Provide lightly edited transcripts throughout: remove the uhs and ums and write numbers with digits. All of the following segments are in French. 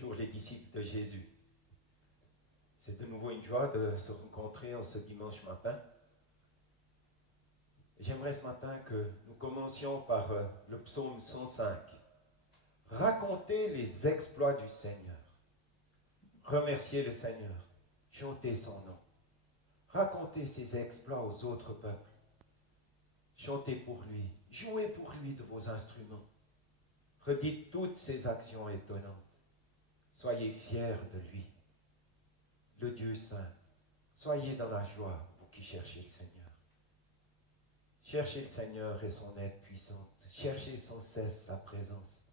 Bonjour les disciples de Jésus. C'est de nouveau une joie de se rencontrer en ce dimanche matin. J'aimerais ce matin que nous commencions par le psaume 105. Racontez les exploits du Seigneur. Remerciez le Seigneur. Chantez son nom. Racontez ses exploits aux autres peuples. Chantez pour lui. Jouez pour lui de vos instruments. Redites toutes ses actions étonnantes. Soyez fiers de lui, le Dieu saint. Soyez dans la joie, vous qui cherchez le Seigneur. Cherchez le Seigneur et son aide puissante. Cherchez sans cesse sa présence.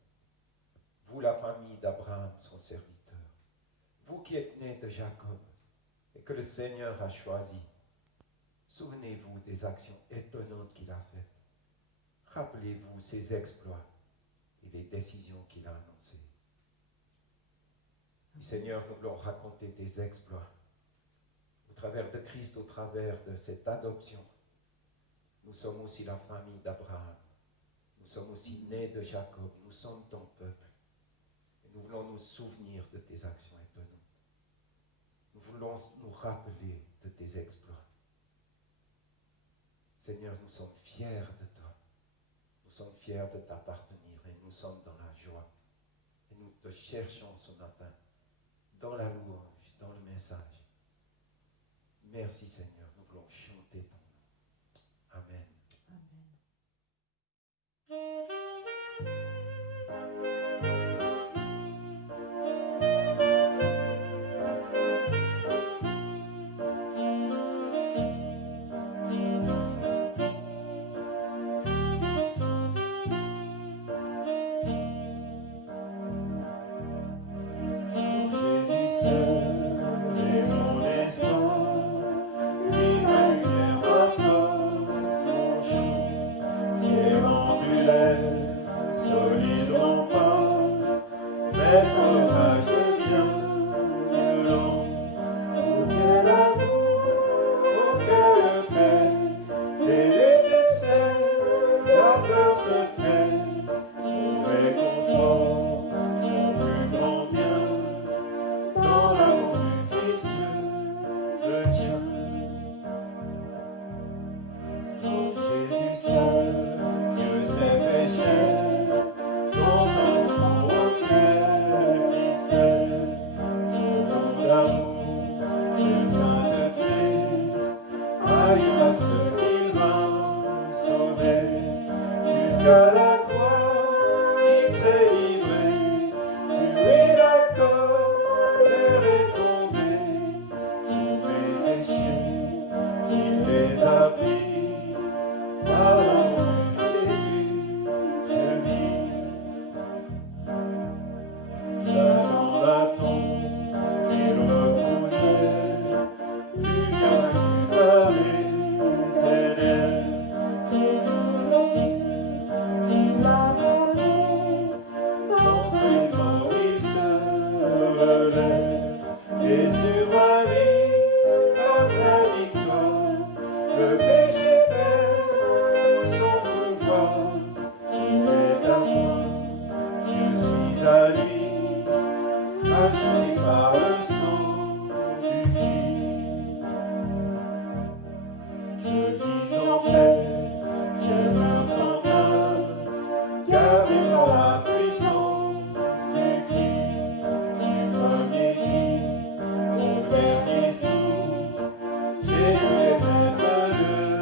Vous, la famille d'Abraham, son serviteur. Vous qui êtes nés de Jacob et que le Seigneur a choisi. Souvenez-vous des actions étonnantes qu'il a faites. Rappelez-vous ses exploits et les décisions qu'il a annoncées. Seigneur, nous voulons raconter tes exploits au travers de Christ, au travers de cette adoption. Nous sommes aussi la famille d'Abraham. Nous sommes aussi nés de Jacob. Nous sommes ton peuple. Et nous voulons nous souvenir de tes actions étonnantes. Nous voulons nous rappeler de tes exploits. Seigneur, nous sommes fiers de toi. Nous sommes fiers de t'appartenir et nous sommes dans la joie. Et nous te cherchons ce matin. Dans la louange, dans le message. Merci Seigneur, nous voulons chanter ton nom. Amen. Jésus est maître de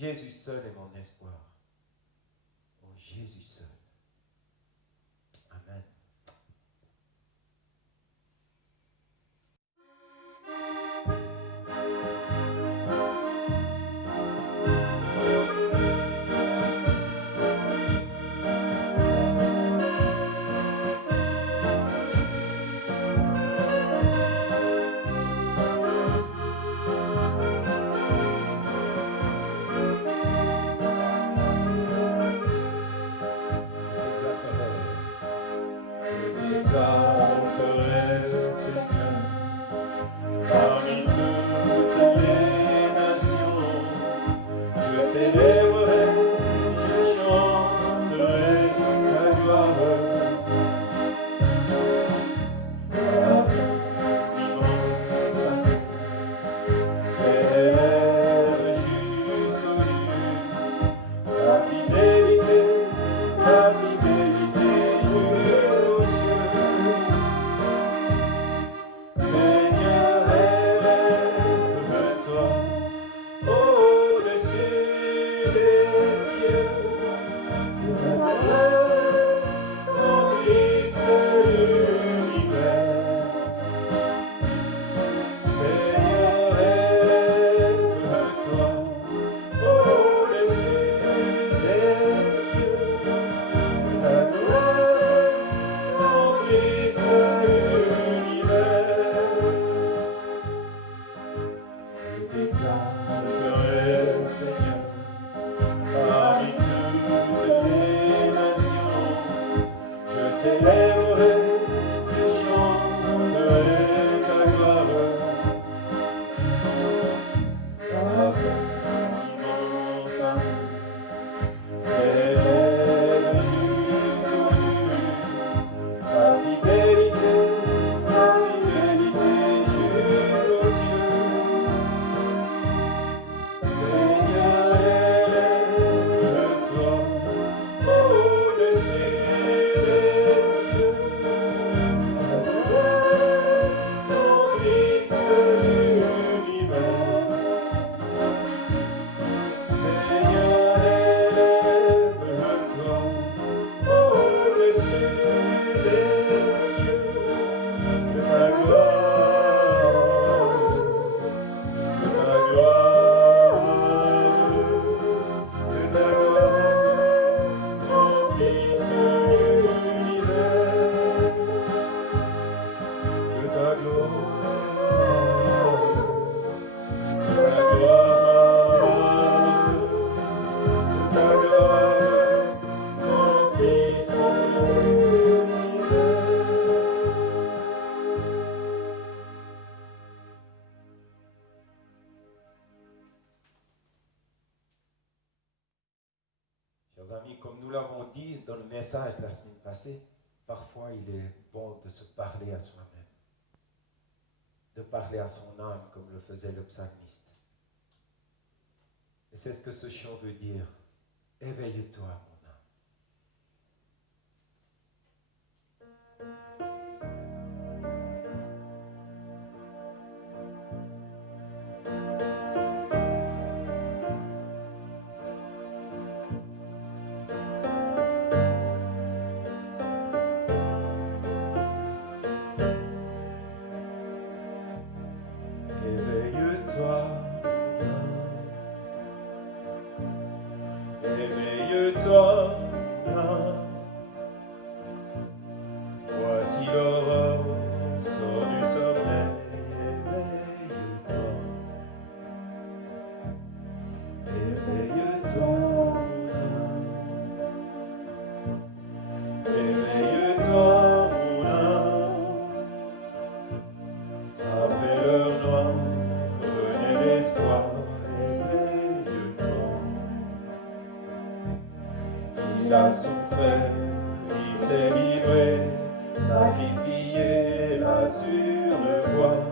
Jésus seul est mon espoir. En Jésus seul. Amen. Chers amis, comme nous l'avons dit dans le message de la semaine passée, parfois il est bon de se parler à soi-même, de parler à son âme comme le faisait le psalmiste. Et c'est ce que ce chant veut dire. Éveille-toi, mon âme. Éveille-toi, mon âme. Voici l'aurore sort du sommeil. Éveille-toi, mon âme. Éveille-toi, mon âme. Après l'heure noire, renaît l'espoir. Il a souffert, il s'est livré, sacrifié là sur le bois.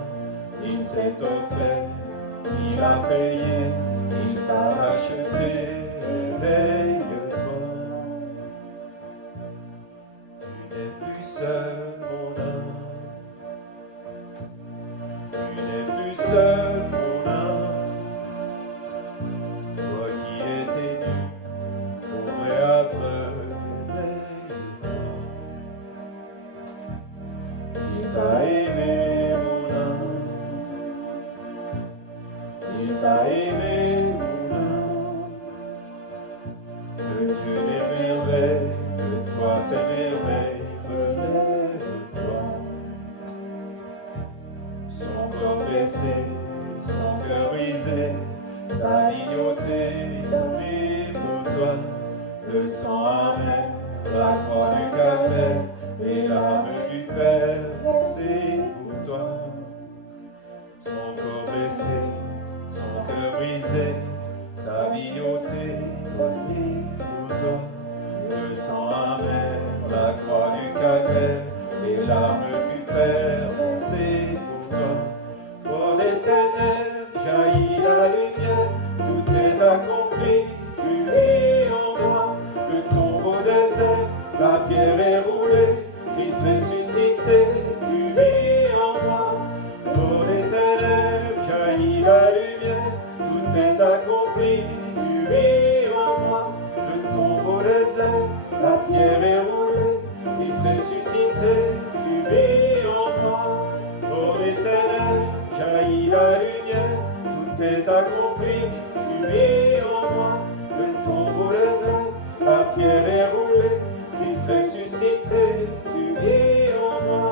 Il s'est offert, il a payé, il t'a racheté. Éveille-toi. Tu n'es plus seul, mon âme. Tu n'es plus seul, mon âme. Toi qui t'a aimé, mon âme. Il t'a aimé, mon âme. Le Dieu des merveilles, de toi ces merveilles, relève-toi. Son corps blessé, son cœur brisé, sa vignoté donnée pour toi. Le sang amer, la croix du calvaire, et l'âme du Père versée pour toi. Son corps blessé, son cœur brisé, sa vignoté donnée pour toi. Le sang amer, la croix du calvaire, et l'âme du Père versée pour toi. Pour les ténèbres jaillit la lumière, tout est accompli, tu vis en moi. Le tombeau désert, la pierre est roulée, Christ ressuscité, tu vis en moi. Pour les ténèbres jaillit la lumière, tout est accompli, tu vis en moi. Le tombeau désert, la pierre est roulée, Christ ressuscité, tu vis en moi. Pour les ténèbres jaillit la lumière, tout est accompli, tu vis en moi. Le tombeau désert, la pierre est roulée, Christ ressuscité, tu vis en moi.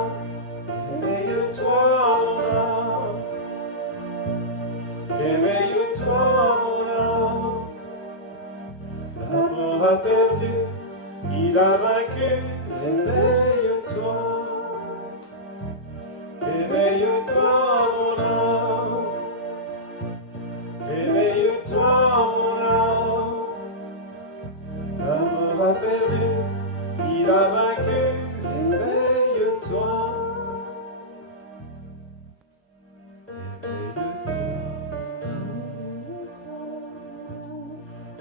Éveille-toi, mon âme. Éveille-toi, mon âme. La mort a perdu, il a vaincu. Éveille-toi. Éveille-toi, mon âme. Éveille-toi, mon âme. La mort a perdu, il a vaincu. Éveille-toi.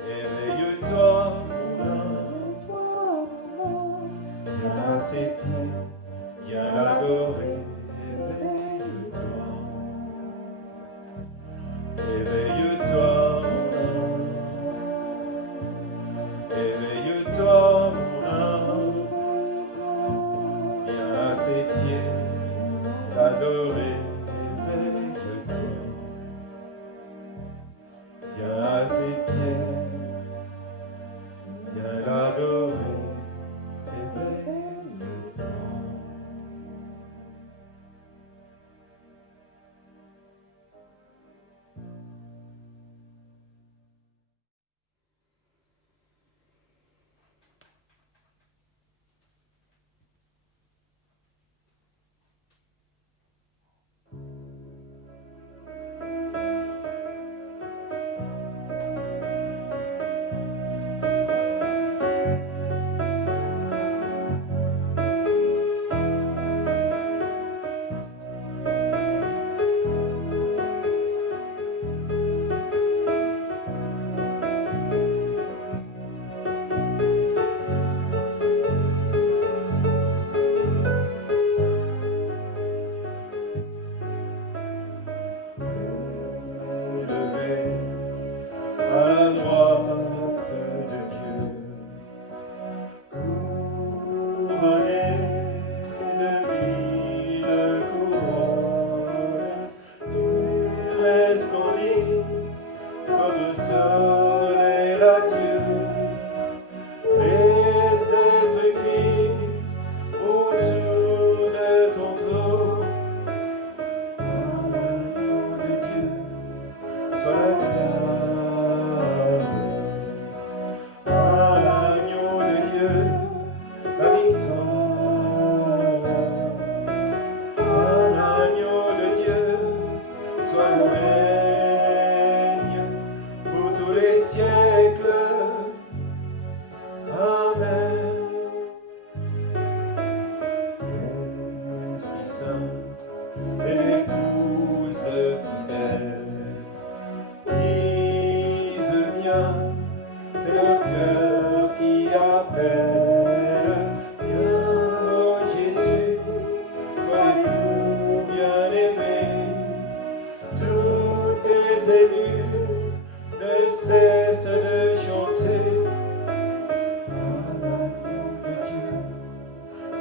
Éveille-toi, mon âme. Viens à ses pieds, viens l'adorer. Éveille-toi. Éveille-toi, mon âme. Éveille-toi, mon âme. Viens à ses pieds, l'adorer. Éveille-toi. Viens à ses pieds, viens l'adorer. Éveille-toi.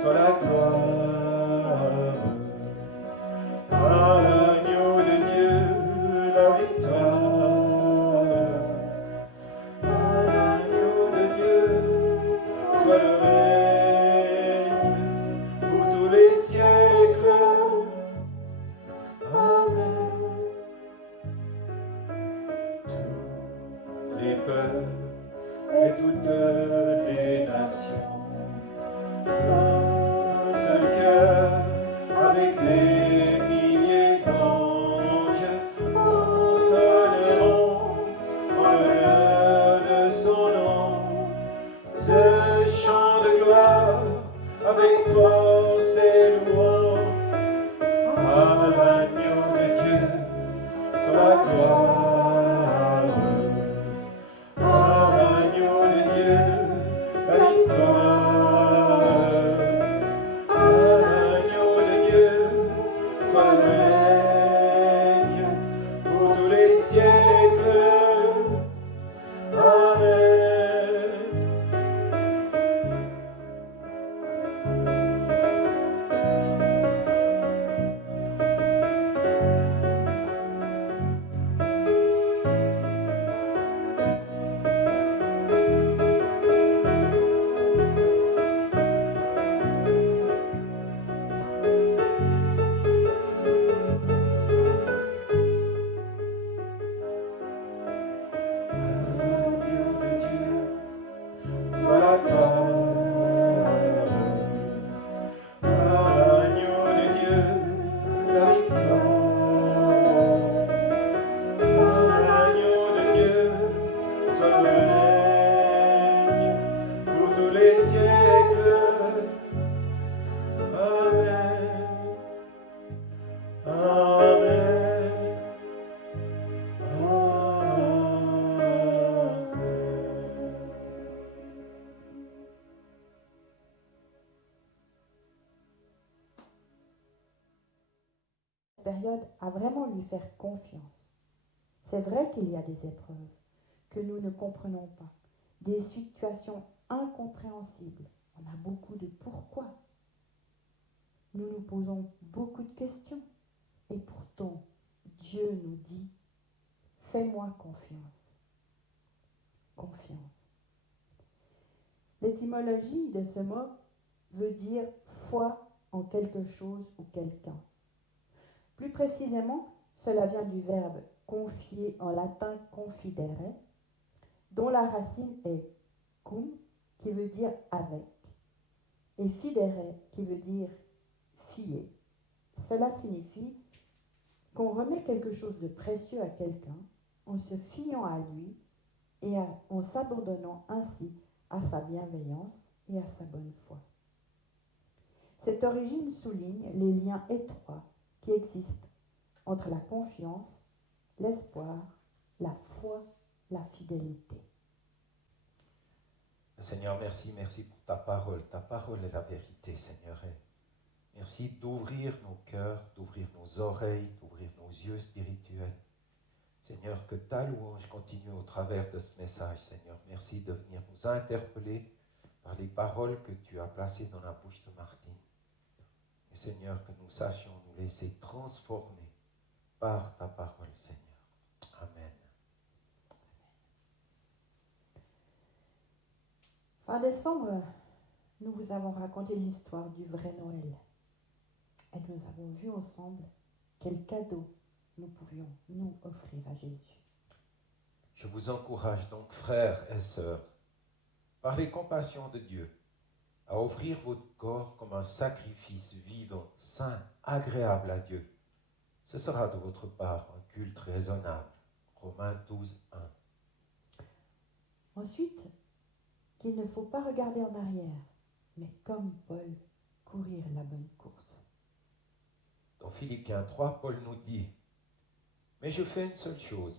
soit la gloire. siècles. Amen. Amen. Amen. Cette période à vraiment lui faire confiance. C'est vrai qu'il y a des épreuves que nous ne comprenons pas, des situations incompréhensibles. On a beaucoup de pourquoi. Nous nous posons beaucoup de questions. Et pourtant, Dieu nous dit, fais-moi confiance. Confiance. L'étymologie de ce mot veut dire foi en quelque chose ou quelqu'un. Plus précisément, cela vient du verbe confier en latin confidere, dont la racine est cum, qui veut dire avec, et fidere, qui veut dire fier. Cela signifie qu'on remet quelque chose de précieux à quelqu'un en se fiant à lui et en s'abandonnant ainsi à sa bienveillance et à sa bonne foi. Cette origine souligne les liens étroits qui existent entre la confiance, l'espoir, la foi, la fidélité. Seigneur, merci pour ta parole. Ta parole est la vérité, Seigneur. Et merci d'ouvrir nos cœurs, d'ouvrir nos oreilles, d'ouvrir nos yeux spirituels. Seigneur, que ta louange continue au travers de ce message, Seigneur. Merci de venir nous interpeller par les paroles que tu as placées dans la bouche de Martine. Et Seigneur, que nous sachions nous laisser transformer par ta parole, Seigneur. Amen. Fin décembre, nous vous avons raconté l'histoire du vrai Noël. Et nous avons vu ensemble quel cadeau nous pouvions nous offrir à Jésus. Je vous encourage donc, frères et sœurs, par les compassions de Dieu, à offrir votre corps comme un sacrifice vivant, saint, agréable à Dieu. Ce sera de votre part un culte raisonnable. Romains 12, 1. Ensuite, qu'il ne faut pas regarder en arrière, mais comme Paul, courir la bonne course. Dans Philippiens 3, Paul nous dit « Mais je fais une seule chose,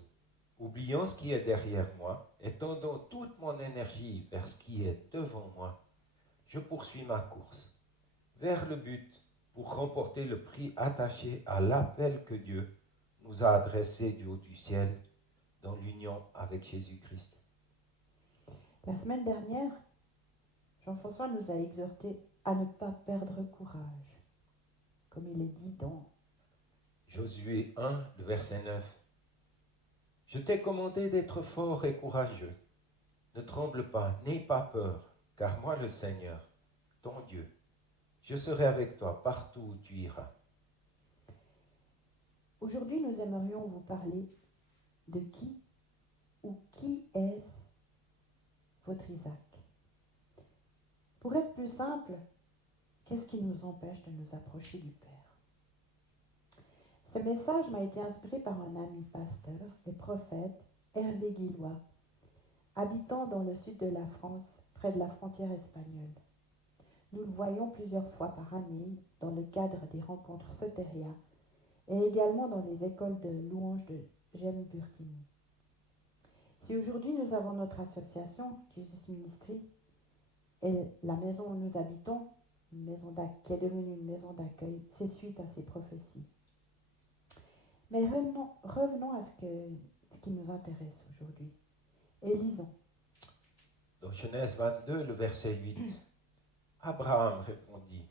oubliant ce qui est derrière moi et tendant toute mon énergie vers ce qui est devant moi, je poursuis ma course, vers le but pour remporter le prix attaché à l'appel que Dieu nous a adressé du haut du ciel dans l'union avec Jésus-Christ. » La semaine dernière, Jean-François nous a exhortés à ne pas perdre courage, comme il est dit dans Josué 1, le verset 9. « Je t'ai commandé d'être fort et courageux. Ne tremble pas, n'aie pas peur, car moi le Seigneur, ton Dieu, je serai avec toi partout où tu iras. » Aujourd'hui, nous aimerions vous parler de qui ou qui est votre Isaac. Pour être plus simple, qu'est-ce qui nous empêche de nous approcher du Père? Ce message m'a été inspiré par un ami pasteur et prophète, Hervé Guillois, habitant dans le sud de la France, près de la frontière espagnole. Nous le voyons plusieurs fois par année dans le cadre des rencontres Soteria et également dans les écoles de louanges de Jem Burkini. Si aujourd'hui nous avons notre association, Jesus Ministry, et la maison où nous habitons, une maison qui est devenue une maison d'accueil, c'est suite à ces prophéties. Mais revenons à ce qui nous intéresse aujourd'hui. Et lisons. Dans Genèse 22, le verset 8, Abraham répondit,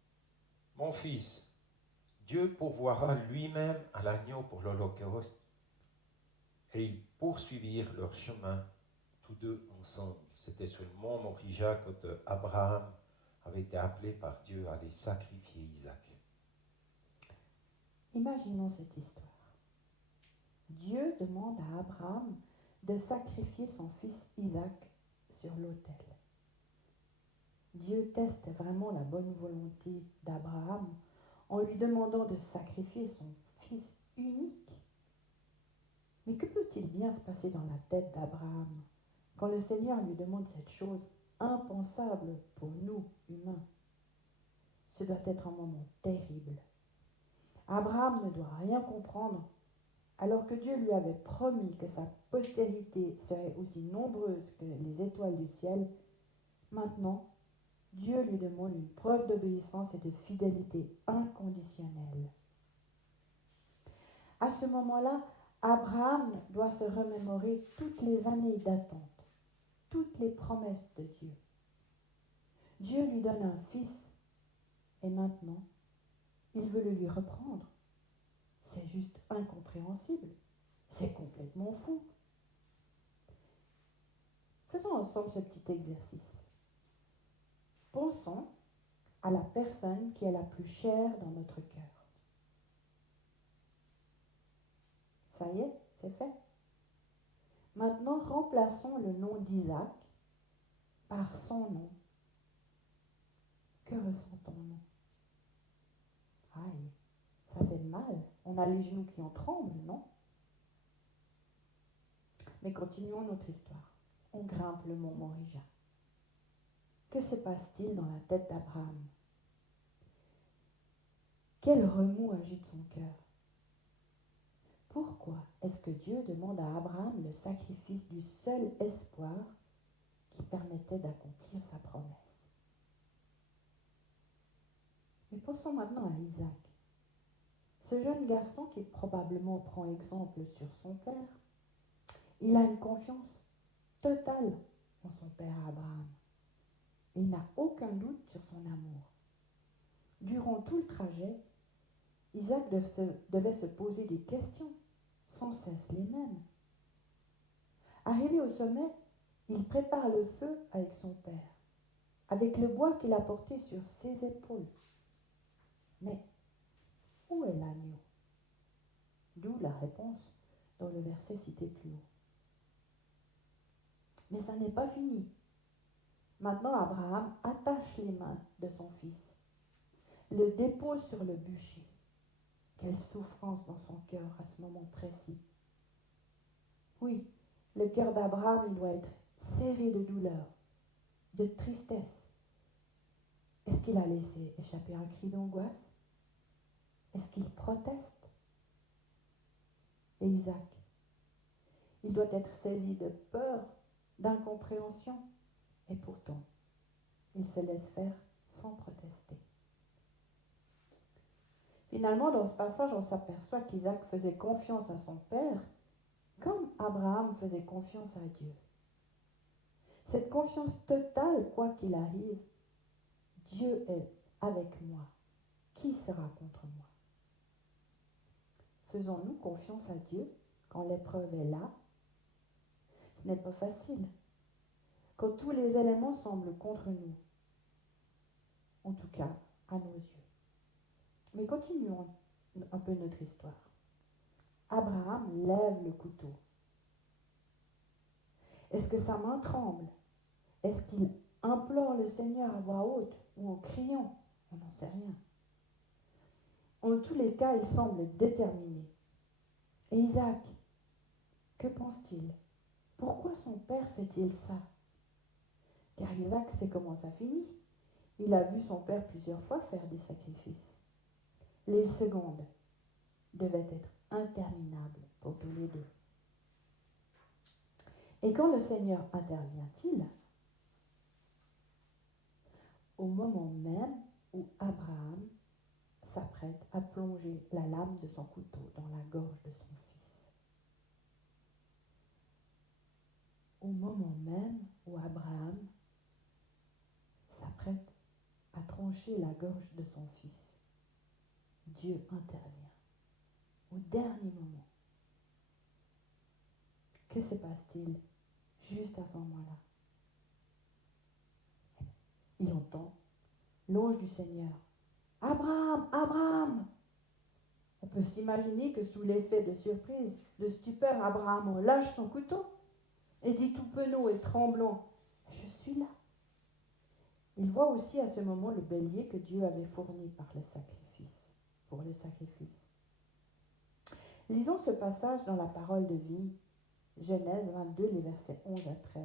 « Mon fils, Dieu pourvoira lui-même à l'agneau pour l'holocauste. » Et ils poursuivirent leur chemin, tous deux ensemble. C'était sur le mont Morija quand Abraham avait été appelé par Dieu à aller sacrifier Isaac. Imaginons cette histoire. Dieu demande à Abraham de sacrifier son fils Isaac sur l'autel. Dieu teste vraiment la bonne volonté d'Abraham en lui demandant de sacrifier son fils unique. Mais que peut-il bien se passer dans la tête d'Abraham quand le Seigneur lui demande cette chose impensable pour nous, humains. Ce doit être un moment terrible. Abraham ne doit rien comprendre, alors que Dieu lui avait promis que sa postérité serait aussi nombreuse que les étoiles du ciel. Maintenant, Dieu lui demande une preuve d'obéissance et de fidélité inconditionnelle. À ce moment-là, Abraham doit se remémorer toutes les années d'attente, toutes les promesses de Dieu. Dieu lui donne un fils, et maintenant, il veut le lui reprendre. C'est juste incompréhensible. C'est complètement fou. Faisons ensemble ce petit exercice. Pensons à la personne qui est la plus chère dans notre cœur. Ça y est, c'est fait. Maintenant, remplaçons le nom d'Isaac par son nom. Que ressentons-nous? Aïe, ça fait mal. On a les genoux qui en tremblent, non? Mais continuons notre histoire. On grimpe le mont Morija. Que se passe-t-il dans la tête d'Abraham? Quel remous agite son cœur? Pourquoi est-ce que Dieu demande à Abraham le sacrifice du seul espoir qui permettait d'accomplir sa promesse? Mais pensons maintenant à Isaac. Ce jeune garçon qui probablement prend exemple sur son père, il a une confiance totale en son père Abraham. Il n'a aucun doute sur son amour. Durant tout le trajet, Isaac devait se poser des questions, sans cesse les mêmes. Arrivé au sommet, il prépare le feu avec son père, avec le bois qu'il a porté sur ses épaules. Mais où est l'agneau? D'où la réponse dans le verset cité plus haut. Mais ça n'est pas fini. Maintenant, Abraham attache les mains de son fils, le dépose sur le bûcher. Quelle souffrance dans son cœur à ce moment précis. Oui, le cœur d'Abraham, il doit être serré de douleur, de tristesse. Est-ce qu'il a laissé échapper un cri d'angoisse? Est-ce qu'il proteste? Et Isaac, il doit être saisi de peur, d'incompréhension, et pourtant, il se laisse faire sans protester. Finalement, dans ce passage, on s'aperçoit qu'Isaac faisait confiance à son père, comme Abraham faisait confiance à Dieu. Cette confiance totale, quoi qu'il arrive, Dieu est avec moi. Qui sera contre moi? Faisons-nous confiance à Dieu quand l'épreuve est là? Ce n'est pas facile. Quand tous les éléments semblent contre nous. En tout cas, à nos yeux. Mais continuons un peu notre histoire. Abraham lève le couteau. Est-ce que sa main tremble? Est-ce qu'il implore le Seigneur à voix haute ou en criant? On n'en sait rien. En tous les cas, il semble déterminé. Et Isaac, que pense-t-il? Pourquoi son père fait-il ça? Car Isaac sait comment ça finit. Il a vu son père plusieurs fois faire des sacrifices. Les secondes devaient être interminables pour tous les deux. Et quand le Seigneur intervient-il? Au moment même où Abraham s'apprête à plonger la lame de son couteau dans la gorge de son fils. Au moment même où Abraham s'apprête à trancher la gorge de son fils, Dieu intervient au dernier moment. Que se passe-t-il juste à ce moment-là? Il entend l'ange du Seigneur. « Abraham, Abraham !» On peut s'imaginer que sous l'effet de surprise, de stupeur, Abraham lâche son couteau et dit tout penaud et tremblant, « Je suis là !» Il voit aussi à ce moment le bélier que Dieu avait fourni pour le sacrifice. Lisons ce passage dans la parole de vie, Genèse 22, les versets 11 à 13.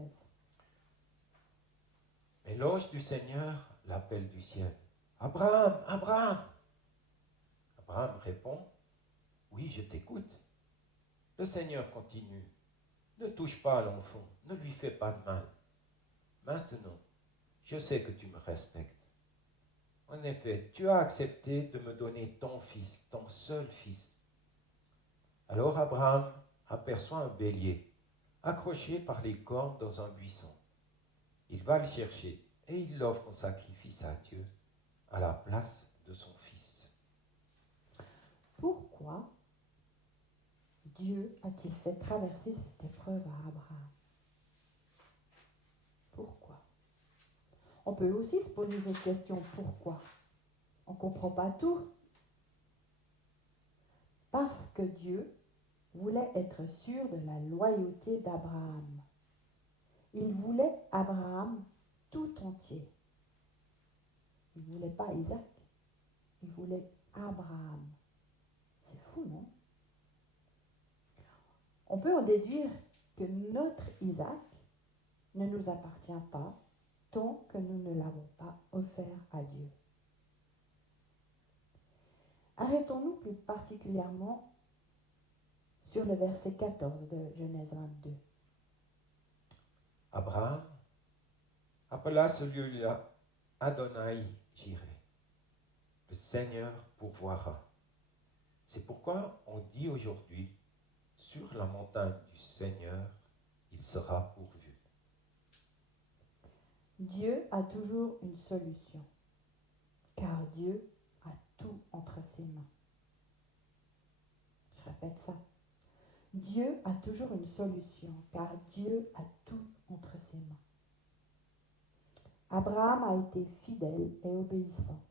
Et l'ange du Seigneur l'appelle du ciel. Abraham, Abraham. Abraham répond, oui, je t'écoute. Le Seigneur continue, ne touche pas à l'enfant, ne lui fais pas de mal. Maintenant, je sais que tu me respectes. En effet, tu as accepté de me donner ton fils, ton seul fils. Alors Abraham aperçoit un bélier, accroché par les cornes dans un buisson. Il va le chercher et il l'offre en sacrifice à Dieu, à la place de son fils. Pourquoi Dieu a-t-il fait traverser cette épreuve à Abraham? Pourquoi? On peut aussi se poser cette question, pourquoi? On ne comprend pas tout. Parce que Dieu voulait être sûr de la loyauté d'Abraham. Il voulait Abraham tout entier. Il ne voulait pas Isaac, il voulait Abraham. C'est fou, non? On peut en déduire que notre Isaac ne nous appartient pas tant que nous ne l'avons pas offert à Dieu. Arrêtons-nous plus particulièrement sur le verset 14 de Genèse 22. Abraham appela ce lieu-là Adonai Jireh. Le Seigneur pourvoira. C'est pourquoi on dit aujourd'hui, sur la montagne du Seigneur, il sera pourvu. Dieu a toujours une solution, car Dieu a tout entre ses mains. Je répète ça. Dieu a toujours une solution, car Dieu a tout entre ses mains. Abraham a été fidèle et obéissant.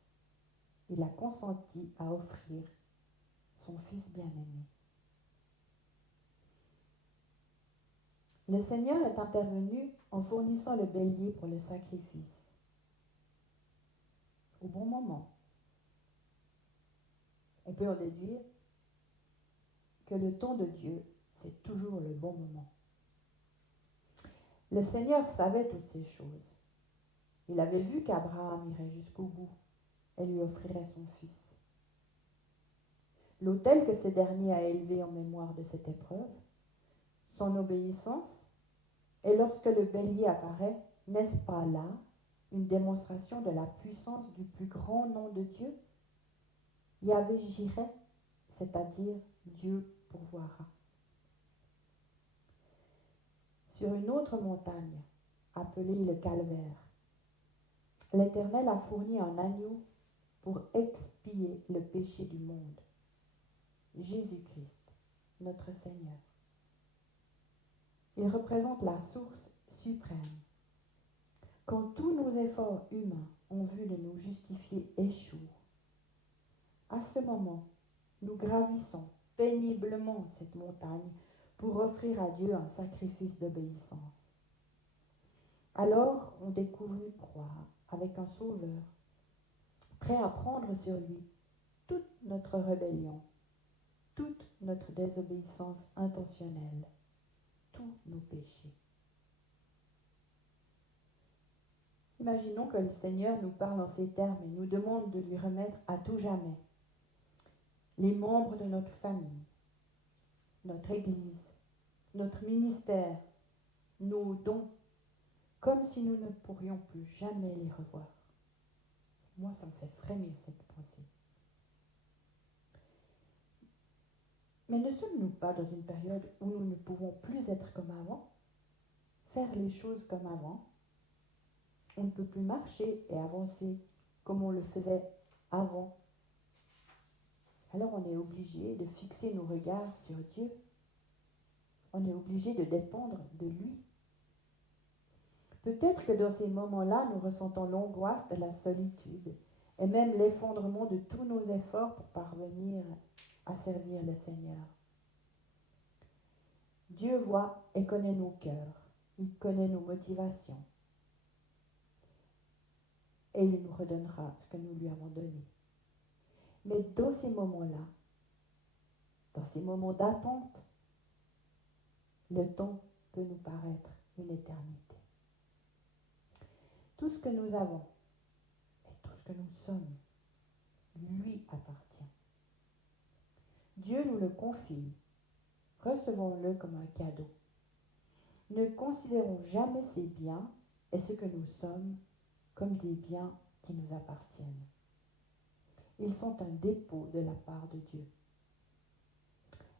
Il a consenti à offrir son fils bien-aimé. Le Seigneur est intervenu en fournissant le bélier pour le sacrifice. Au bon moment. On peut en déduire que le temps de Dieu, c'est toujours le bon moment. Le Seigneur savait toutes ces choses. Il avait vu qu'Abraham irait jusqu'au bout et lui offrirait son fils. L'autel que ce dernier a élevé en mémoire de cette épreuve, son obéissance, et lorsque le bélier apparaît, n'est-ce pas là une démonstration de la puissance du plus grand nom de Dieu? Yahvé Jireh, c'est-à-dire Dieu pourvoira. Sur une autre montagne, appelée le Calvaire, l'Éternel a fourni un agneau pour expier le péché du monde. Jésus-Christ, notre Seigneur. Il représente la source suprême. Quand tous nos efforts humains en vue de nous justifier échouent, à ce moment, nous gravissons péniblement cette montagne pour offrir à Dieu un sacrifice d'obéissance. Alors, on découvre une proie avec un sauveur, prêt à prendre sur lui toute notre rébellion, toute notre désobéissance intentionnelle, tous nos péchés. Imaginons que le Seigneur nous parle en ces termes et nous demande de lui remettre à tout jamais les membres de notre famille, notre Église, notre ministère, nos dons, comme si nous ne pourrions plus jamais les revoir. Moi, ça me fait frémir cette pensée. Mais ne sommes-nous pas dans une période où nous ne pouvons plus être comme avant, faire les choses comme avant? On ne peut plus marcher et avancer comme on le faisait avant. Alors on est obligé de fixer nos regards sur Dieu. On est obligé de dépendre de lui. Peut-être que dans ces moments-là, nous ressentons l'angoisse de la solitude et même l'effondrement de tous nos efforts pour parvenir à servir le Seigneur. Dieu voit et connaît nos cœurs. Il connaît nos motivations. Et il nous redonnera ce que nous lui avons donné. Mais dans ces moments-là, dans ces moments d'attente, le temps peut nous paraître une éternité. Tout ce que nous avons et tout ce que nous sommes lui appartient. Dieu nous le confie. Recevons-le comme un cadeau. Ne considérons jamais ces biens et ce que nous sommes comme des biens qui nous appartiennent. Ils sont un dépôt de la part de Dieu.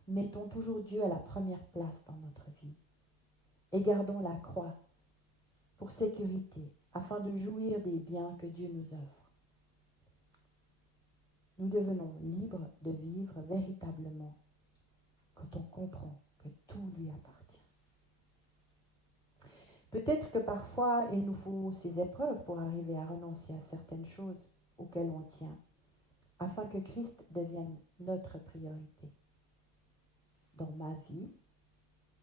Mettons toujours Dieu à la première place dans notre vie et gardons la croix pour sécurité afin de jouir des biens que Dieu nous offre. Nous devenons libres de vivre véritablement quand on comprend que tout lui appartient. Peut-être que parfois il nous faut ces épreuves pour arriver à renoncer à certaines choses auxquelles on tient, afin que Christ devienne notre priorité. Dans ma vie,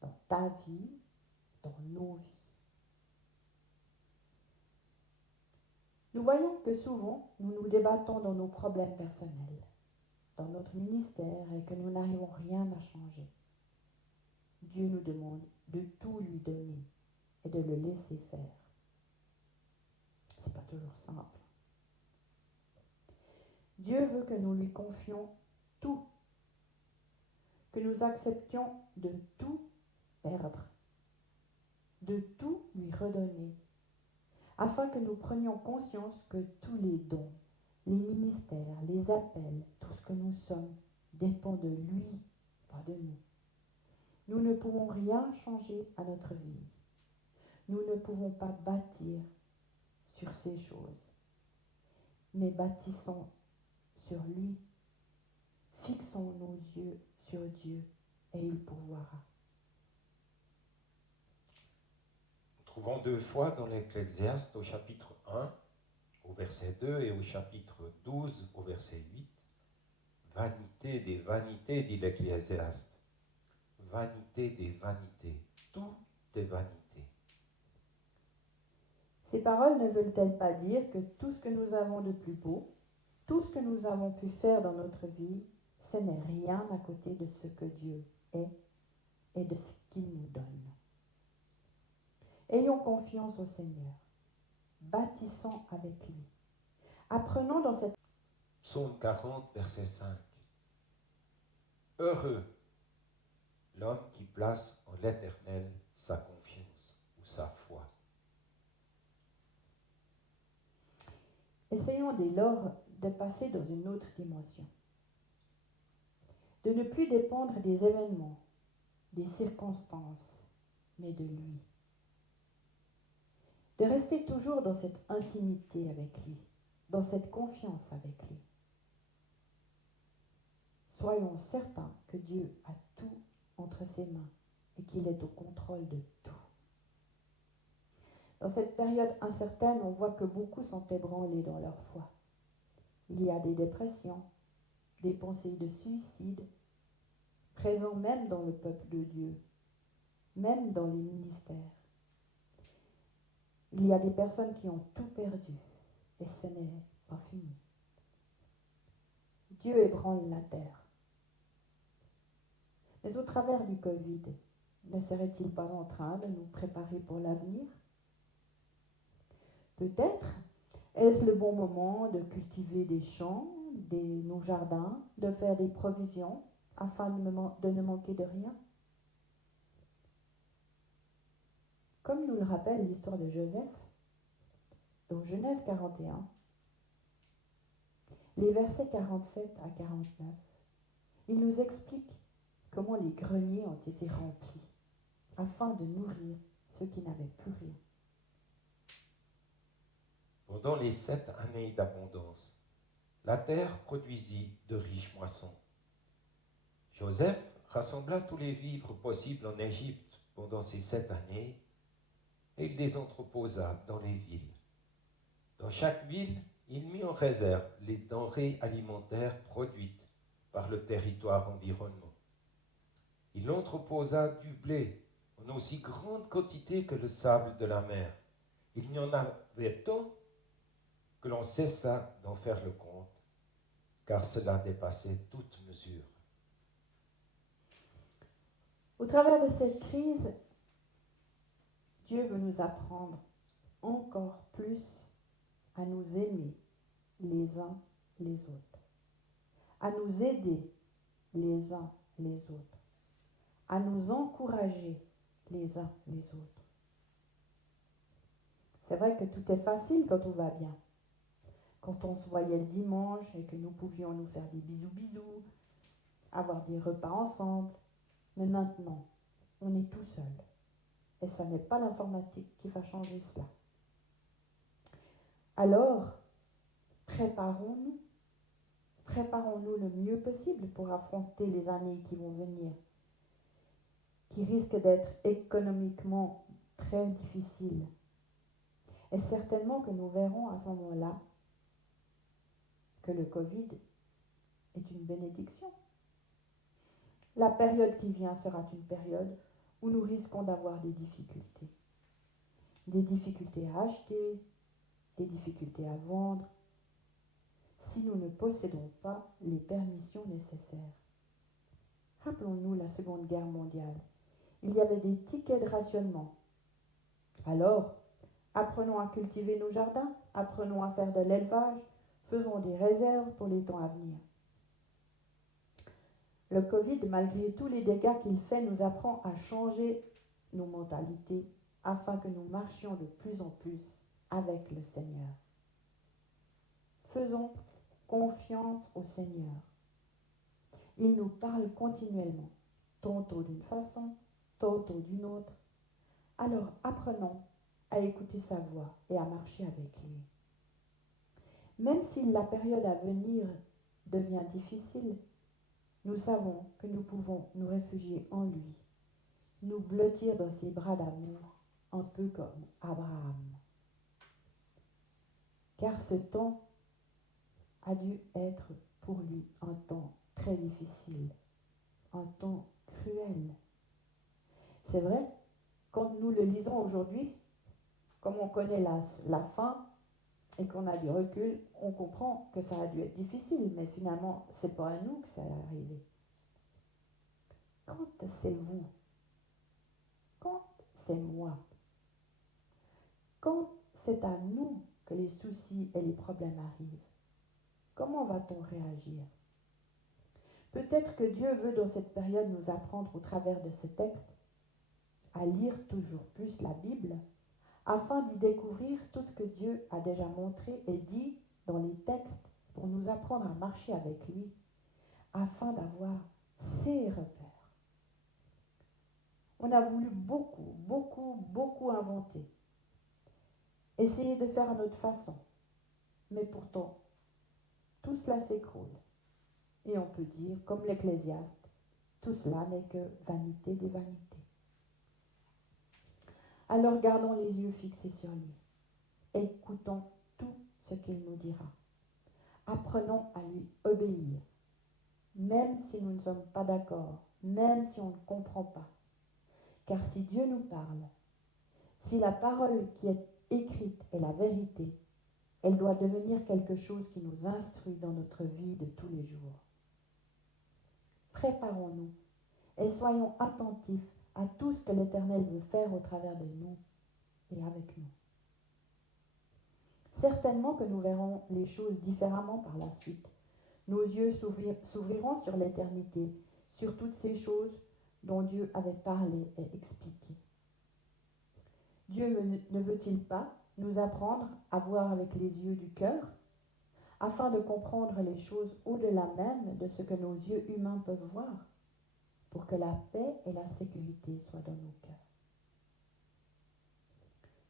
dans ta vie, dans nos vies. Nous voyons que souvent, nous nous débattons dans nos problèmes personnels, dans notre ministère, et que nous n'arrivons rien à changer. Dieu nous demande de tout lui donner et de le laisser faire. C'est pas toujours simple. Dieu veut que nous lui confions tout, que nous acceptions de tout perdre, de tout lui redonner, afin que nous prenions conscience que tous les dons, les ministères, les appels, tout ce que nous sommes, dépend de lui, pas de nous. Nous ne pouvons rien changer à notre vie. Nous ne pouvons pas bâtir sur ces choses, mais bâtissons sur lui. Fixons nos yeux sur Dieu et il pourvoira. Nous trouvons 2 fois dans l'Ecclésiaste au chapitre 1, au verset 2 et au chapitre 12, au verset 8. Vanité des vanités, dit l'Ecclésiaste. Vanité des vanités. Tout est vanité. Ces paroles ne veulent-elles pas dire que tout ce que nous avons de plus beau, tout ce que nous avons pu faire dans notre vie, ce n'est rien à côté de ce que Dieu est et de ce qu'il nous donne. Ayons confiance au Seigneur. Bâtissons avec lui. Apprenons dans cette... Psaume 40, verset 5. Heureux l'homme qui place en l'Éternel sa confiance ou sa foi. Essayons dès lors de passer dans une autre dimension. De ne plus dépendre des événements, des circonstances, mais de lui. De rester toujours dans cette intimité avec lui, dans cette confiance avec lui. Soyons certains que Dieu a tout entre ses mains et qu'il est au contrôle de tout. Dans cette période incertaine, on voit que beaucoup sont ébranlés dans leur foi. Il y a des dépressions, des pensées de suicide, présents même dans le peuple de Dieu, même dans les ministères. Il y a des personnes qui ont tout perdu et ce n'est pas fini. Dieu ébranle la terre. Mais au travers du Covid, ne serait-il pas en train de nous préparer pour l'avenir? Peut-être est-ce le bon moment de cultiver des champs, nos jardins, de faire des provisions afin de ne manquer de rien? Comme nous le rappelle l'histoire de Joseph, dans Genèse 41, les versets 47 à 49, il nous explique comment les greniers ont été remplis afin de nourrir ceux qui n'avaient plus rien. Pendant les 7 années d'abondance, la terre produisit de riches moissons. Joseph rassembla tous les vivres possibles en Égypte pendant ces 7 années et il les entreposa dans les villes. Dans chaque ville, il mit en réserve les denrées alimentaires produites par le territoire environnant. Il entreposa du blé en aussi grande quantité que le sable de la mer. Il y en avait tant que l'on cessa d'en faire le compte, car cela dépassait toute mesure. Au travers de cette crise, Dieu veut nous apprendre encore plus à nous aimer les uns les autres, à nous aider les uns les autres, à nous encourager les uns les autres. C'est vrai que tout est facile quand tout va bien. Quand on se voyait le dimanche et que nous pouvions nous faire des bisous, avoir des repas ensemble. Mais maintenant, on est tout seul. Et ça n'est pas l'informatique qui va changer cela. Alors, préparons-nous le mieux possible pour affronter les années qui vont venir, qui risquent d'être économiquement très difficiles. Et certainement que nous verrons à ce moment-là que le Covid est une bénédiction. La période qui vient sera une période où nous risquons d'avoir des difficultés. Des difficultés à acheter, des difficultés à vendre, si nous ne possédons pas les permissions nécessaires. Rappelons-nous la Seconde Guerre mondiale. Il y avait des tickets de rationnement. Alors, apprenons à cultiver nos jardins, apprenons à faire de l'élevage, faisons des réserves pour les temps à venir. Le Covid, malgré tous les dégâts qu'il fait, nous apprend à changer nos mentalités afin que nous marchions de plus en plus avec le Seigneur. Faisons confiance au Seigneur. Il nous parle continuellement, tantôt d'une façon, tantôt d'une autre. Alors apprenons à écouter sa voix et à marcher avec lui. Même si la période à venir devient difficile, nous savons que nous pouvons nous réfugier en lui, nous blottir dans ses bras d'amour, un peu comme Abraham. Car ce temps a dû être pour lui un temps très difficile, un temps cruel. C'est vrai, quand nous le lisons aujourd'hui, comme on connaît la fin et qu'on a du recul, on comprend que ça a dû être difficile, mais finalement, c'est pas à nous que ça est arrivé. Quand c'est vous? Quand c'est moi? Quand c'est à nous que les soucis et les problèmes arrivent, comment va-t-on réagir? Peut-être que Dieu veut dans cette période nous apprendre au travers de ce texte à lire toujours plus la Bible afin d'y découvrir tout ce que Dieu a déjà montré et dit dans les textes pour nous apprendre à marcher avec lui afin d'avoir ses repères. On a voulu beaucoup inventer, essayer de faire à notre façon, mais pourtant tout cela s'écroule. Et on peut dire, comme l'Ecclésiaste, tout cela n'est que vanité des vanités. Alors gardons les yeux fixés sur lui. Écoutons tout ce qu'il nous dira. Apprenons à lui obéir, même si nous ne sommes pas d'accord, même si on ne comprend pas. Car si Dieu nous parle, si la parole qui est écrite est la vérité, elle doit devenir quelque chose qui nous instruit dans notre vie de tous les jours. Préparons-nous et soyons attentifs à tout ce que l'Éternel veut faire au travers de nous et avec nous. Certainement que nous verrons les choses différemment par la suite. Nos yeux s'ouvriront sur l'éternité, sur toutes ces choses dont Dieu avait parlé et expliqué. Dieu ne veut-il pas nous apprendre à voir avec les yeux du cœur, afin de comprendre les choses au-delà même de ce que nos yeux humains peuvent voir, pour que la paix et la sécurité soient dans nos cœurs?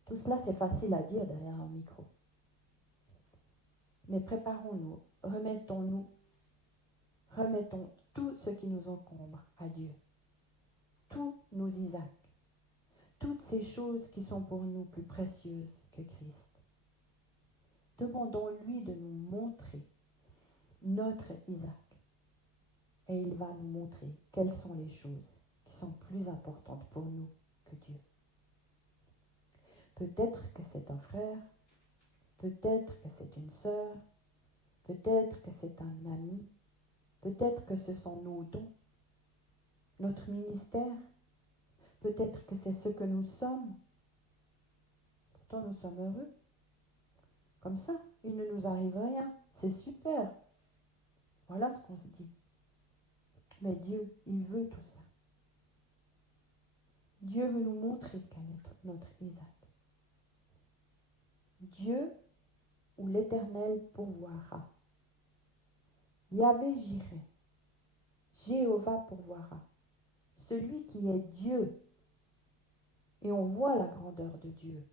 Tout cela, c'est facile à dire derrière un micro. Mais préparons-nous, remettons tout ce qui nous encombre à Dieu, tous nos Isaacs, toutes ces choses qui sont pour nous plus précieuses que Christ. Demandons-lui de nous montrer notre Isaac, et il va nous montrer quelles sont les choses qui sont plus importantes pour nous que Dieu. Peut-être que c'est un frère, peut-être que c'est une sœur, peut-être que c'est un ami, peut-être que ce sont nos dons, notre ministère, peut-être que c'est ce que nous sommes. pourtant nous sommes heureux. Comme ça, il ne nous arrive rien. C'est super. Voilà ce qu'on se dit. Mais Dieu, il veut tout ça. Dieu veut nous montrer quel est notre Isaac. Dieu ou l'Éternel pourvoira. Yahvé Jireh, Jéhovah pourvoira. Celui qui est Dieu. Et on voit la grandeur de Dieu.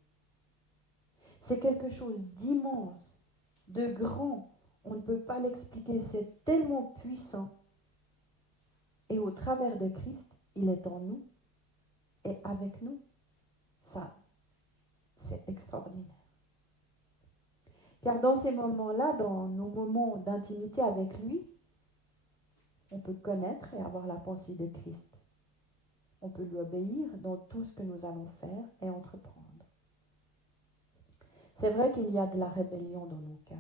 C'est quelque chose d'immense, de grand. On ne peut pas l'expliquer, c'est tellement puissant. Et au travers de Christ, il est en nous et avec nous. Ça, c'est extraordinaire. Car dans ces moments-là, dans nos moments d'intimité avec lui, on peut connaître et avoir la pensée de Christ. On peut lui obéir dans tout ce que nous allons faire et entreprendre. C'est vrai qu'il y a de la rébellion dans nos cœurs.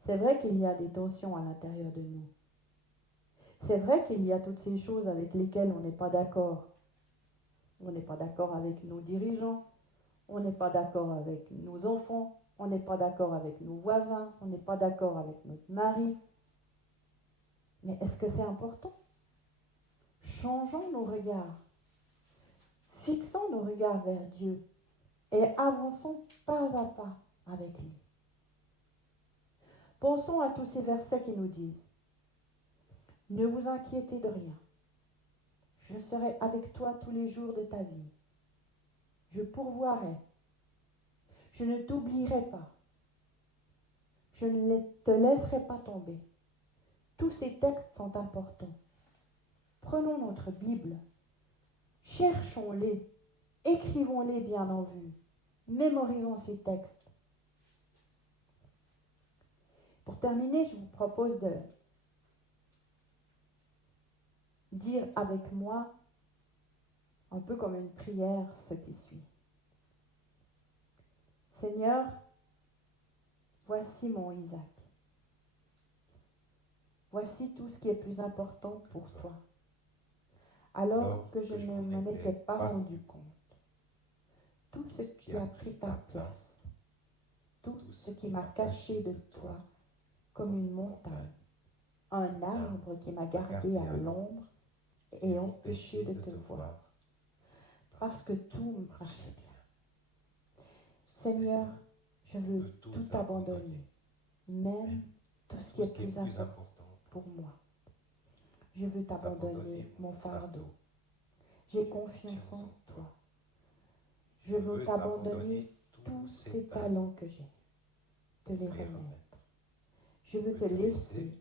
C'est vrai qu'il y a des tensions à l'intérieur de nous. C'est vrai qu'il y a toutes ces choses avec lesquelles on n'est pas d'accord. On n'est pas d'accord avec nos dirigeants, on n'est pas d'accord avec nos enfants, on n'est pas d'accord avec nos voisins, on n'est pas d'accord avec notre mari. Mais est-ce que c'est important? Changeons nos regards. Fixons nos regards vers Dieu et avançons pas à pas avec lui. Pensons à tous ces versets qui nous disent « Ne vous inquiétez de rien. Je serai avec toi tous les jours de ta vie. Je pourvoirai. Je ne t'oublierai pas. Je ne te laisserai pas tomber. » Tous ces textes sont importants. Prenons notre Bible, cherchons-les, écrivons-les bien en vue, mémorisons ces textes. Pour terminer, je vous propose de dire avec moi, un peu comme une prière, ce qui suit. Seigneur, voici mon Isaac. Voici tout ce qui est plus important pour toi. Alors que je ne m'en étais pas rendu compte. Tout ce qui a pris ta place, tout ce qui m'a caché de toi, comme une montagne, un arbre qui m'a gardé à l'ombre et empêché de te voir, parce que tout me marchait bien. Seigneur, je veux tout abandonner, même tout ce qui est plus important pour moi. Je veux t'abandonner mon fardeau. J'ai confiance en toi. Je veux t'abandonner tous ces talents que j'ai, te les remettre. Je veux te laisser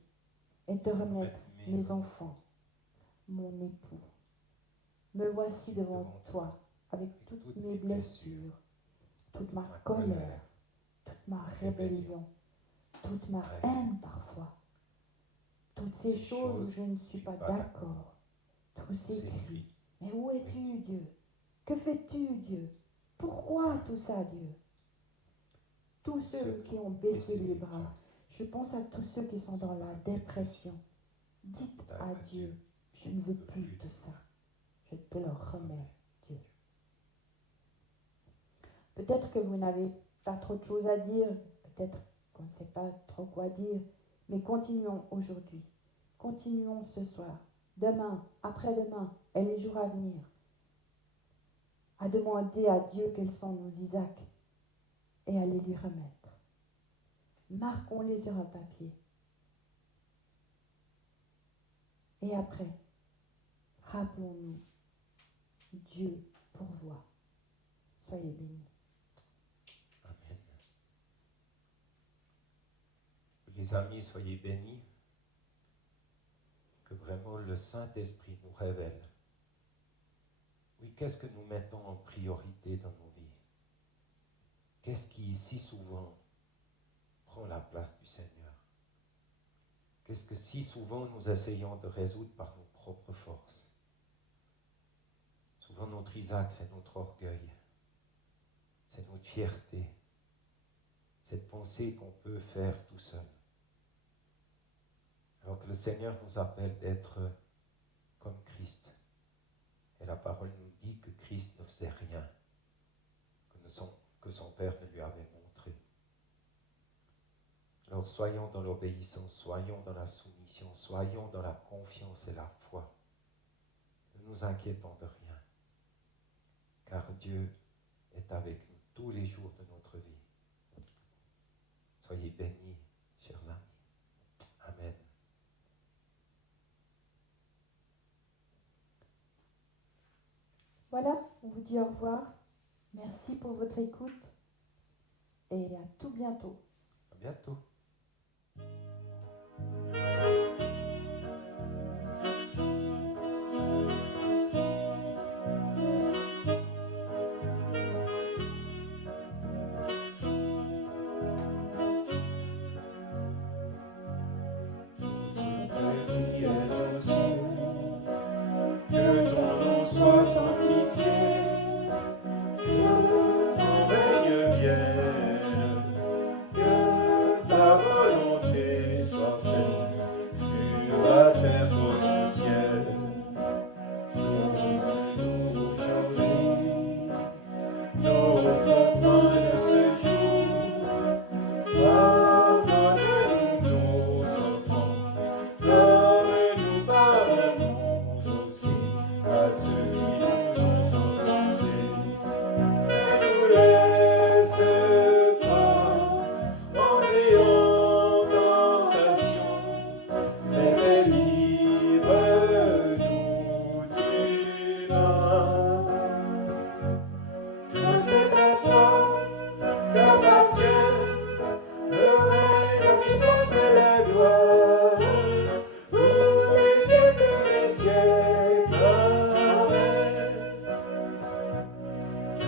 et te remettre mes enfants, mon époux. Me voici devant toi avec toutes mes blessures, toute ma colère, toute ma rébellion, toute ma haine parfois, toutes ces choses où je ne suis pas d'accord, tous ces cris. Mais où es-tu, Dieu? Que fais-tu, Dieu? Pourquoi tout ça, Dieu? Tous ceux qui ont baissé les bras, je pense à tous ceux qui sont dans la dépression. Dites à Dieu, je ne veux plus de ça. Je te le remets, Dieu. Peut-être que vous n'avez pas trop de choses à dire, peut-être qu'on ne sait pas trop quoi dire, mais continuons aujourd'hui. Continuons ce soir, demain, après-demain et les jours à venir, à demander à Dieu quels sont nos Isaacs et à les lui remettre. Marquons-les sur un papier. Et après, rappelons-nous, Dieu pourvoit. Soyez bénis. Amen. Les amis, soyez bénis. Que vraiment le Saint-Esprit nous révèle. Oui, qu'est-ce que nous mettons en priorité dans nos vies? Qu'est-ce qui, si souvent, prend la place du Seigneur? Qu'est-ce que si souvent nous essayons de résoudre par nos propres forces? Souvent notre Isaac, c'est notre orgueil, c'est notre fierté, cette pensée qu'on peut faire tout seul. Alors que le Seigneur nous appelle d'être comme Christ. Et la parole nous dit que Christ ne faisait rien, que son Père ne lui avait montré. Alors soyons dans l'obéissance, soyons dans la soumission, soyons dans la confiance et la foi. Ne nous inquiétons de rien, car Dieu est avec nous tous les jours de notre vie. Soyez bénis, chers amis. Amen. Voilà, on vous dit au revoir. Merci pour votre écoute et à tout bientôt. À bientôt. Sois sanctifié, que ton règne vienne, que ta volonté soit faite sur la terre comme au ciel. Donne-nous aujourd'hui notre pain de ce jour, pardonne-nous nos offenses, comme nous pardonnons aussi à ceux qui nous ont offensés. Ne nous laisse pas entrer en tentation, mais délivre-nous du mal. Car c'est à toi qu'appartiennent le règne, la puissance et la gloire, pour les siècles des siècles.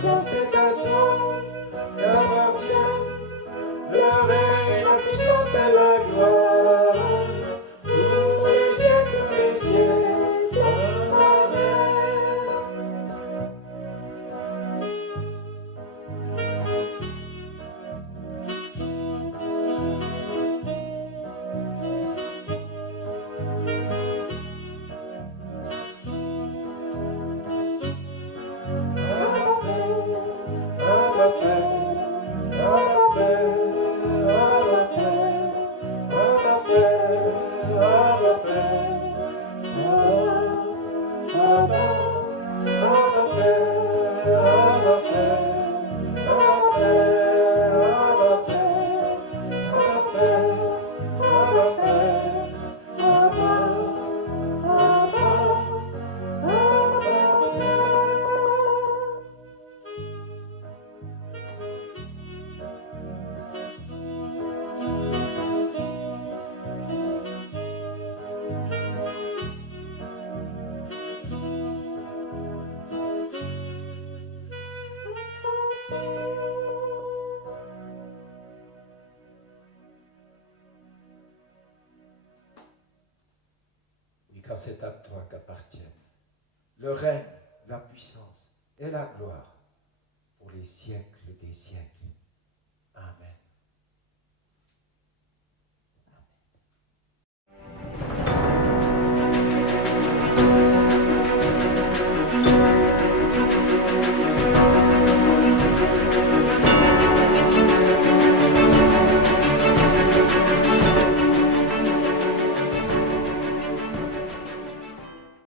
Car c'est à toi qu'appartient le règne, la puissance et la gloire, pour les siècles des siècles. Amen. Oui, car c'est à toi qu'appartiennent le règne, la puissance et la gloire pour les siècles des siècles. Amen.